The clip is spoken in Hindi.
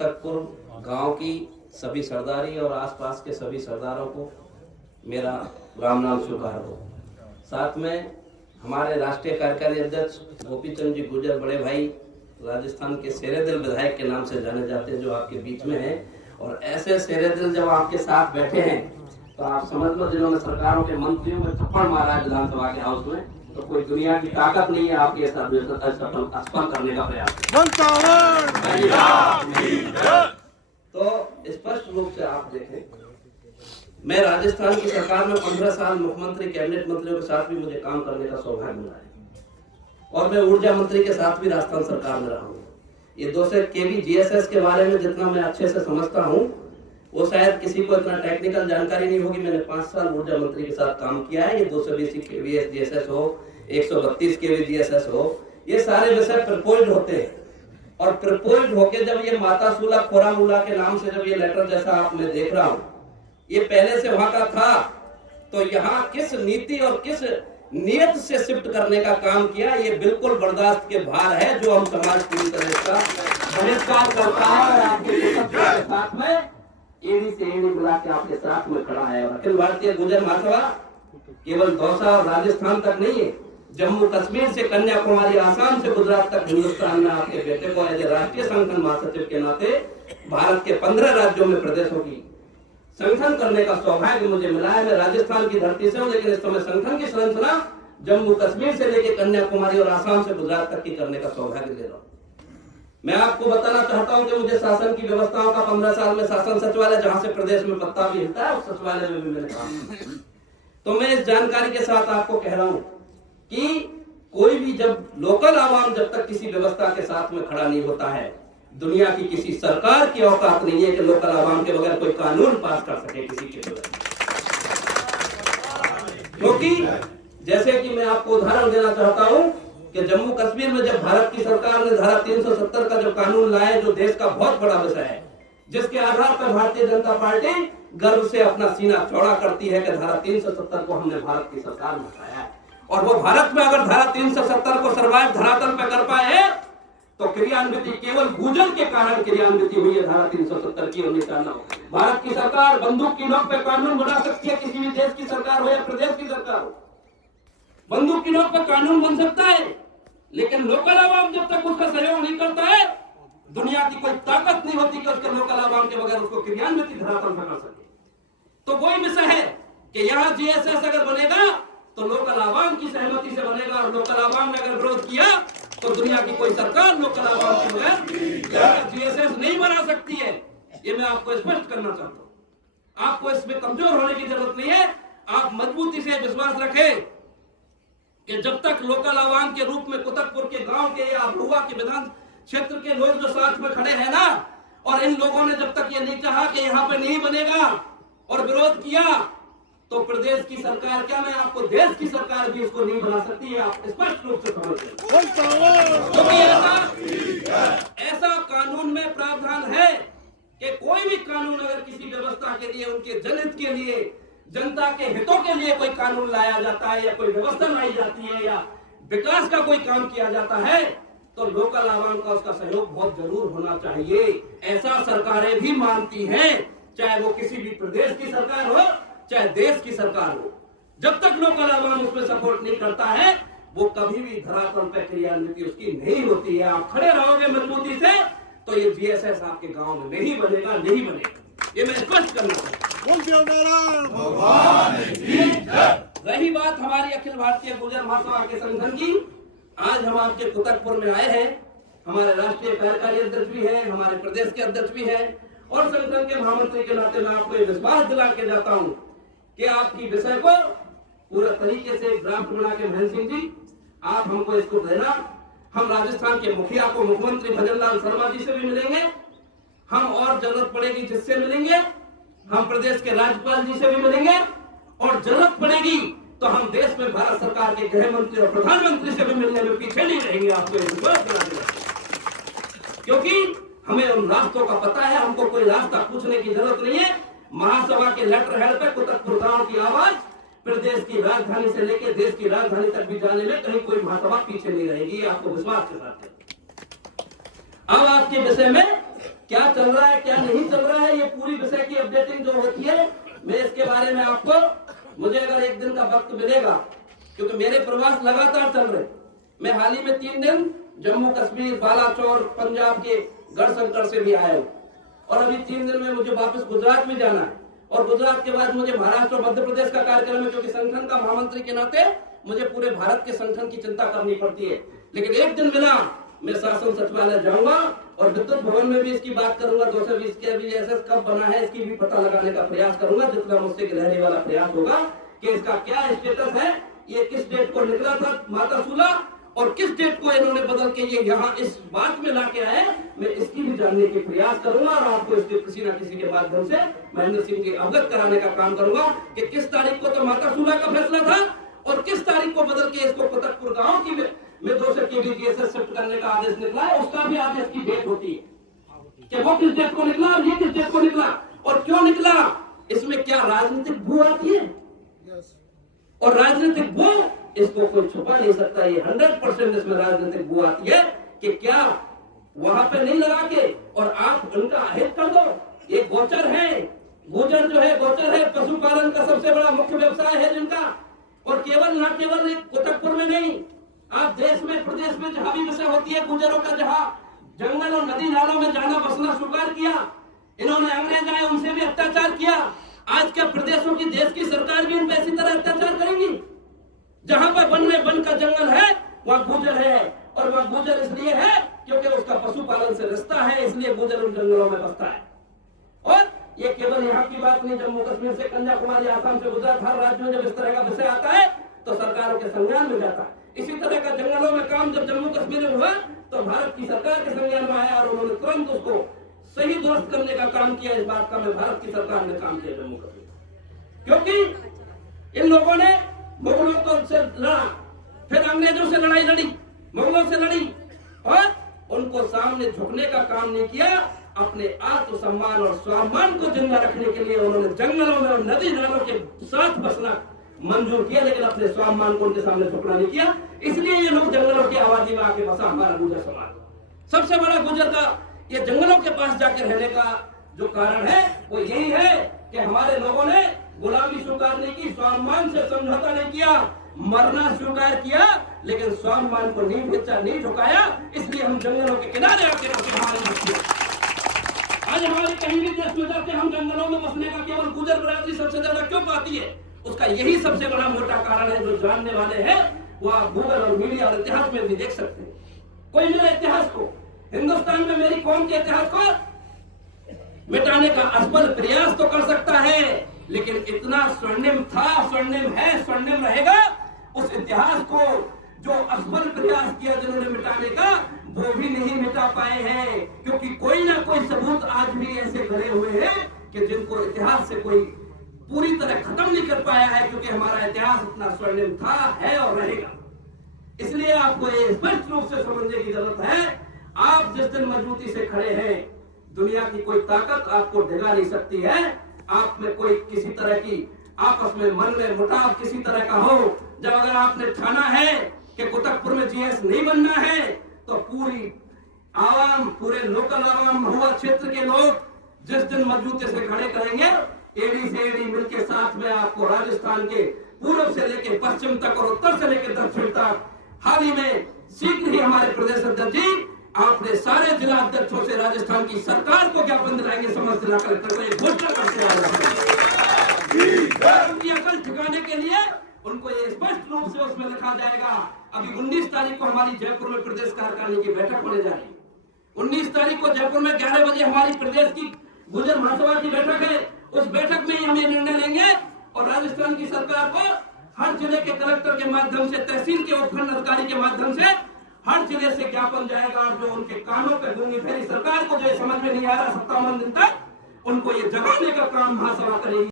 कुतकपुर गांव की सभी सरदारी और आसपास के सभी सरदारों को मेरा राम नाम स्वीकार हो। साथ में हमारे राष्ट्रीय कार्यकारी अध्यक्ष गोपी चंद जी गुर्जर, बड़े भाई, राजस्थान के शेरे दिल विधायक के नाम से जाने जाते हैं, जो आपके बीच में हैं। और ऐसे शेरे दिल जब आपके साथ बैठे हैं तो आप समझ लो, जिन्होंने सरकारों के मंत्रियों में थप्पड़ मारा है विधानसभा के हाउस में, तो कोई दुनिया की ताकत नहीं है आपके असफल करने का प्रयास। तो स्पष्ट रूप से आप देखें, मैं राजस्थान की सरकार में 15 साल मुख्यमंत्री, कैबिनेट मंत्रियों के साथ भी मुझे काम करने का सौभाग्य मिला है। और मैं ऊर्जा मंत्री के साथ भी राजस्थान सरकार में रहा हूँ। ये 200 केवी जीएसएस के बारे में जितना मैं अच्छे से समझता हूँ, वो शायद किसी को इतना टेक्निकल जानकारी नहीं होगी। मैंने 5 साल ऊर्जा मंत्री के साथ काम किया है। ये 220 केवी जीएसएस हो, 132 केवी जीएसएस हो, ये सारे विषय प्रपोज्ड होते हैं। और प्रपोज्ड होके जब ये माता सूला खोरा मूला के नाम से जब ये लेटर जैसा आप मैं देख रहा हूँ, ये पहले से वहां का था, तो यहाँ किस नीति और किस नियत से शिफ्ट करने का काम किया, ये बिल्कुल बर्दाश्त के बाहर है। जो हम समाज पूरी तरह का बहिष्कार करता है और आपके साथ में एड़ी से एड़ी मिला के आपके साथ में खड़ा है। और अखिल भारतीय गुर्जर महासभा केवल दौसा और राजस्थान तक नहीं है, जम्मू कश्मीर से कन्याकुमारी, आसाम से गुजरात तक हिंदुस्तान में आपके बेटे को एज राष्ट्रीय संगठन महासचिव के नाते भारत के 15 राज्यों में प्रदेशों की संगठन करने का सौभाग्य मुझे मिला है। मैं राजस्थान की धरती से हूँ, लेकिन इस समय संगठन की संरचना जम्मू कश्मीर से लेकर कन्याकुमारी और आसाम से गुजरात तक की करने का सौभाग्य ले रहा हूँ। मैं आपको बताना चाहता हूं कि मुझे शासन की व्यवस्थाओं का 15 साल में शासन सचिवालय, जहां से प्रदेश में पत्ता भी हिलता है, उस सचिवालय में भी मैंने काम किया। तो मैं इस जानकारी के साथ आपको कह रहा हूं कि कोई भी जब लोकल आवाम जब तक किसी व्यवस्था के साथ में खड़ा नहीं होता है, दुनिया की किसी सरकार की औकात नहीं है कि लोकल आवाम के बगैर कोई कानून पास कर सके किसी के बगैर। क्योंकि जैसे कि मैं आपको उदाहरण देना चाहता हूं कि जम्मू कश्मीर में जब भारत की सरकार ने धारा 370 का जो कानून लाया, जो देश का बहुत बड़ा विषय है, जिसके आधार पर भारतीय जनता पार्टी गर्व से अपना सीना चौड़ा करती है कि धारा 370 को हमने भारत की सरकार में लाया है। और वो भारत में अगर धारा 370 को सर्वाइव धरातल पर कर पाए तो क्रियान्विति केवल भूजल के कारण क्रियान्विति हुई है धारा 370 की। भारत की सरकार बंदूक की नोक पे कानून बना सकती है, किसी भी देश की सरकार हो या प्रदेश की सरकार हो, बंदूक की नोक पर कानून बन सकता है, लेकिन लोकल आवाम जब तक उसका सहयोग नहीं करता है, दुनिया की कोई ताकत नहीं होती कि उसके लोकल आवाम के बगैर उसको क्रियान्वित धरातल पर कर सके। तो वही विषय है कि यहाँ जीएसएस अगर बनेगा तो लोकल आवाम की सहमति से बनेगा, और लोकल आवाम ने अगर विरोध किया तो दुनिया की कोई सरकार लोकल आवाम के बगैर जीएसएस नहीं बना सकती है। ये मैं आपको स्पष्ट करना चाहता हूँ। आपको इसमें कमजोर होने की जरूरत नहीं है। आप मजबूती से विश्वास रखें कि जब तक लोकल आवाम के रूप में कुतकपुर के गांव के या अमरुआ के विधान क्षेत्र के लोग जो साथ में खड़े हैं ना, और इन लोगों ने जब तक ये नहीं चाहा कि यहाँ पे नहीं बनेगा और विरोध किया, तो प्रदेश की सरकार क्या, मैं आपको देश की सरकार भी इसको नहीं बना सकती है। आप स्पष्ट रूप से समझ लें। ऐसा कानून में प्रावधान है कि कोई भी कानून अगर किसी व्यवस्था के लिए, उनके जनहित के लिए, जनता के हितों के लिए कोई कानून लाया जाता है या कोई व्यवस्था लाई जाती है या विकास का कोई काम किया जाता है, तो लोकल आवाम का उसका सहयोग बहुत जरूर होना चाहिए। ऐसा सरकारें भी मानती हैं, चाहे वो किसी भी प्रदेश की सरकार हो, चाहे देश की सरकार हो। जब तक लोकल आवाम उसमें सपोर्ट नहीं करता है, वो कभी भी धरातल पर क्रियान्विति उसकी नहीं होती है। आप खड़े रहोगे मजबूती से तो ये जीएसएस आपके गांव में नहीं बनेगा, नहीं बनेगा। ये मैं स्पष्ट करना चाहता हूं। रही बात हमारी अखिल भारतीय गुर्जर महासभा के संगठन की, आज हम आपके कुतकपुर में आए हैं। हमारे राष्ट्रीय कार्यकारी अध्यक्ष भी है, हमारे प्रदेश के अध्यक्ष भी है, और संगठन के महामंत्री के नाते मैं आपको विश्वास दिला के जाता हूं कि आपकी विषय को पूरा तरीके से ड्राफ्ट बना के महेंद्र सिंह जी आप हमको इसको देना। हम राजस्थान के मुखिया को, मुख्यमंत्री भजनलाल शर्मा जी से भी मिलेंगे, हम और जरूरत पड़ेगी जिससे मिलेंगे, हम प्रदेश के राज्यपाल जी से भी मिलेंगे, और जरूरत पड़ेगी तो हम देश में भारत सरकार के गृह मंत्री और प्रधानमंत्री से भी मिलने में पीछे नहीं रहेंगे। आपको क्योंकि हमें उन रास्तों का पता है, हमको कोई रास्ता पूछने की जरूरत नहीं है। महासभा के लेटर हेड पे कुतकपुर गांव की आवाज प्रदेश की राजधानी से लेकर देश की राजधानी तक भी जाने में कहीं कोई महासभा पीछे नहीं रहेगी। आपको विश्वास के साथ। अब आपके विषय में क्या चल रहा है क्या नहीं चल रहा है, ये पूरी विषय की अपडेटिंग जो होती है, मैं इसके बारे में आपको, मुझे अगर एक दिन का वक्त मिलेगा, क्योंकि मेरे प्रवास लगातार चल रहे, मैं हाल ही में 3 दिन जम्मू कश्मीर, बालाचौर, पंजाब के गढ़शंकर से भी आया हूँ, और अभी 3 दिन में मुझे वापस गुजरात में जाना है, और गुजरात के बाद मुझे महाराष्ट्र और मध्य प्रदेश का कार्यक्रम है, क्योंकि संगठन का महामंत्री के नाते मुझे पूरे भारत के संगठन की चिंता करनी पड़ती है। लेकिन एक दिन मिला, मैं शासन सचिवालय जाऊंगा और विद्युत भवन में भी इसकी बात करूंगा, 220 के VSS कब बना है इसकी भी पता लगाने का प्रयास करूंगा, जितना मुझसे गिरहरी वाला प्रयास होगा कि इसका क्या स्टेटस है, ये किस डेट को निकला था माता सूला, और किस डेट को इन्होंने बदल के ये यहाँ इस बात में लाके आए, मैं इसकी भी जानने के प्रयास करूंगा, और आपको इसके किसी न किसी के माध्यम से महेंद्र सिंह के अवगत कराने का काम करूंगा कि किस तारीख को तो माता सूला का फैसला था, और किस तारीख को बदल के इसको कुतकपुर गांव की में 200 kV VSS शिफ्ट करने का आदेश निकला है, उसका भी आदेश की डेट होती है कि वो किस डेट को निकला और ये किस डेट को निकला, और क्यों निकला, इसमें क्या राजनीतिक भू आती है, और राजनीतिक भू इसको कोई छुपा नहीं सकता, ये 100% इसमें राजनीतिक भू आती है कि क्या वहां पे नहीं लगा के और आप उनका अहित कर दो, ये गोचर है, गुजर जो है गोचर है, पशुपालन का सबसे बड़ा मुख्य व्यवसाय है जिनका, और केवल न केवल कुतकपुर में नहीं, आप देश में प्रदेश में जहां भी विषय होती है, गुजरों का जहां जंगल और नदी नालों में जाना बसना स्वीकार किया, इन्होंने अंग्रेज आए उनसे भी अत्याचार किया, आज क्या प्रदेशों की देश की सरकार भी इन पर इसी तरह अत्याचार करेगी, जहां पर वन में वन का जंगल है वहां गुजर है, और वहां गुजर इसलिए है क्योंकि उसका पशुपालन से रिश्ता है, इसलिए गुजर उन जंगलों में बसता है। और ये केवल यहाँ की बात नहीं, जम्मू कश्मीर से कन्याकुमारी, आसाम से गुजरात, हर राज्य में जब इस तरह का विषय आता है तो सरकारों के संज्ञान में जाता है। इसी तरह का जंगलों में काम जब जम्मू कश्मीर में हुआ तो भारत की सरकार के संज्ञान में आया, और उन्होंने तुरंत उसको सही दुरुस्त करने का काम किया। इस बात का मैं भारत की सरकार ने काम किया जम्मू कश्मीर, क्योंकि इन लोगों ने मुगलों को से लड़ा, फिर अंग्रेजों से लड़ाई लड़ी, मुगलों से लड़ी, और उनको सामने झुकने का काम नहीं किया, अपने आत्मसम्मान और स्वाभिमान को जिंदा रखने के लिए उन्होंने जंगलों में और नदी नालों के साथ बसना मंजूर किया, लेकिन अपने स्वाभिमान को उनके सामने झुकना नहीं किया। इसलिए ये लोग जंगलों की आबादी में आके बसा हमारा गुजर समाज। सबसे बड़ा गुजर का ये जंगलों के पास जाकर रहने का जो कारण है वो यही है कि हमारे लोगों ने गुलामी स्वीकार नहीं की, स्वाभिमान से समझौता नहीं किया, मरना स्वीकार किया, लेकिन स्वाभिमान को नहीं बेचा, नहीं झुकाया। इसलिए हम जंगलों के किनारे आकर आज हमारे कहीं भी देश में जाते हम जंगलों में बसने का केवल गुजर बरादरी सबसे ज्यादा क्यों पाती है, उसका यही सबसे बड़ा मोटा कारण है, जो जानने वाले हैं वो आप गूगल और मीडिया और इतिहास में भी देख सकते हैं। कोई मेरे इतिहास को, हिंदुस्तान में मेरी कौम के इतिहास को मिटाने का असफल प्रयास तो कर सकता है, लेकिन इतना स्वर्णिम था, स्वर्णिम है, स्वर्णिम रहेगा, उस इतिहास को जो असफल प्रयास किया जिन्होंने मिटाने का, वो भी नहीं मिटा पाए हैं, क्योंकि कोई ना कोई सबूत आज भी ऐसे खड़े हुए हैं कि जिनको इतिहास से कोई पूरी तरह खत्म नहीं कर पाया है, क्योंकि हमारा इतिहास इतना स्वर्णिम था, है और रहेगा। इसलिए आपको ये स्पष्ट रूप से समझने की जरूरत है, आप जिस दिन मजबूती से खड़े हैं, दुनिया की कोई ताकत आपको ढिला नहीं सकती है। आप में कोई किसी तरह की आपस में मन में मुटाव किसी तरह का हो, जब अगर आपने ठाना है कि कुतकपुर में GS नहीं बनना है, तो पूरी आवाम, पूरे लोकल आवाम, महुआ क्षेत्र के लोग जिस दिन मजबूती से खड़े करेंगे, एडी से एडी मिलकर साथ में आपको राजस्थान के पूर्व से लेकर पश्चिम तक और उत्तर से लेकर दक्षिण तक, हाल ही में शीघ्र ही हमारे प्रदेश अध्यक्ष जी आपने सारे जिला अध्यक्षों से राजस्थान की सरकार को ज्ञापन दिलाएंगे, समस्त जिला कलेक्टर को एक घोषणा करते उनकी अकल ठिकाने के लिए उनको ये स्पष्ट रूप से उसमें लिखा जाएगा। अभी 19 तारीख को हमारी जयपुर में प्रदेश कार्यकारिणी की बैठक होने जा रही है। 19 तारीख को जयपुर में 11 बजे हमारी प्रदेश की गुजर महासभा की बैठक है। उस बैठक में ही हम ये निर्णय लेंगे और राजस्थान की सरकार को हर जिले के कलेक्टर के माध्यम से, तहसील के उपखंड अधिकारी के माध्यम से हर जिले से ज्ञापन जाएगा, और जो उनके कानों पे गूंगी फेरी सरकार को जो समझ में नहीं आ रहा 57 दिन तक, उनको ये जगाने का काम महासभा करेगी।